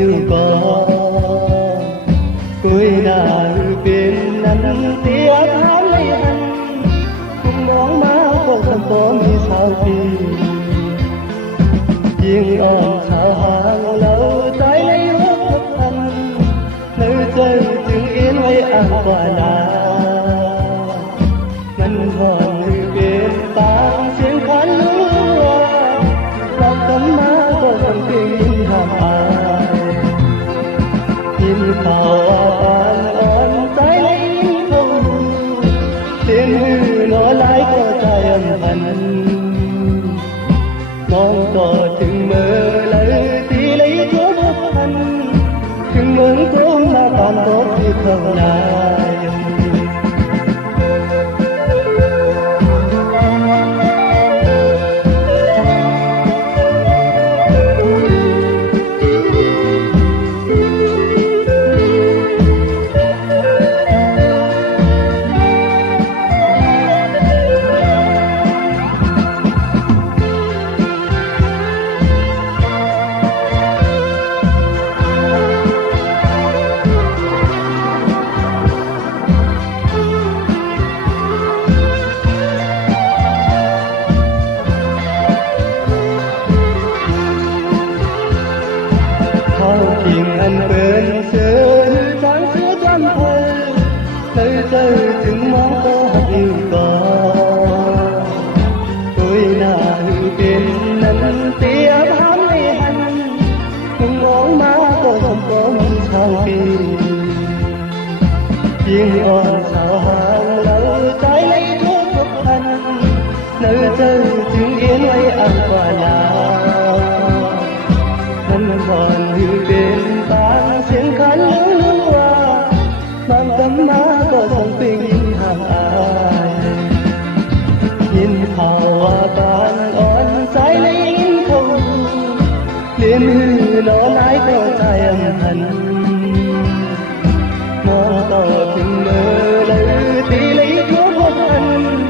yêu con cuối là bên nắng tia tháng lấy anh cùng món má con thầm có mi sao đi riêng on sao hàng lâu trái lấy hút anh nơi chơi chừng yên hay ăn quả là mình hòn người bên ta xiên khán lúa lòng tấm má có thầm kinh hàm ai nhìn tàu bàn on trái lấy không tiếng hư nó lái có trái âm thanh mong tỏ chừng mơ lời tí lấy thuốc anh chừng muốn thương mà còn tốt thì không lại anh bên sơn sáng sữa trăm hơi nơi chơi từng món có hạt yêu con tôi là hư bên nắng tia bám lấy anh cùng ngón má có không có muốn sao kỳ riêng on sao hàng lâu trái lấy thuốc giúp anh nơi chơi từng yên hay ăn quả nào anh còn hư bên xiên khán lúa mang tấm má có thông tình hàng ai nhìn thảo tàn on trái lấy không liên hư nó lái có trái âm thanh mong tỏ từng mơ lời tí lấy thuốc hút anh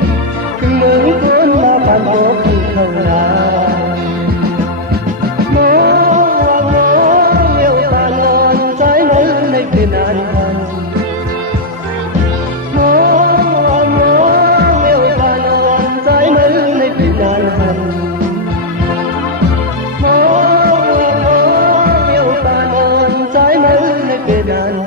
từng mơ cuốn mà bạn có không thầu nào bên anh mong yêu ta non trái mơ này bên anh mong yêu ta non trái mơ này bên anh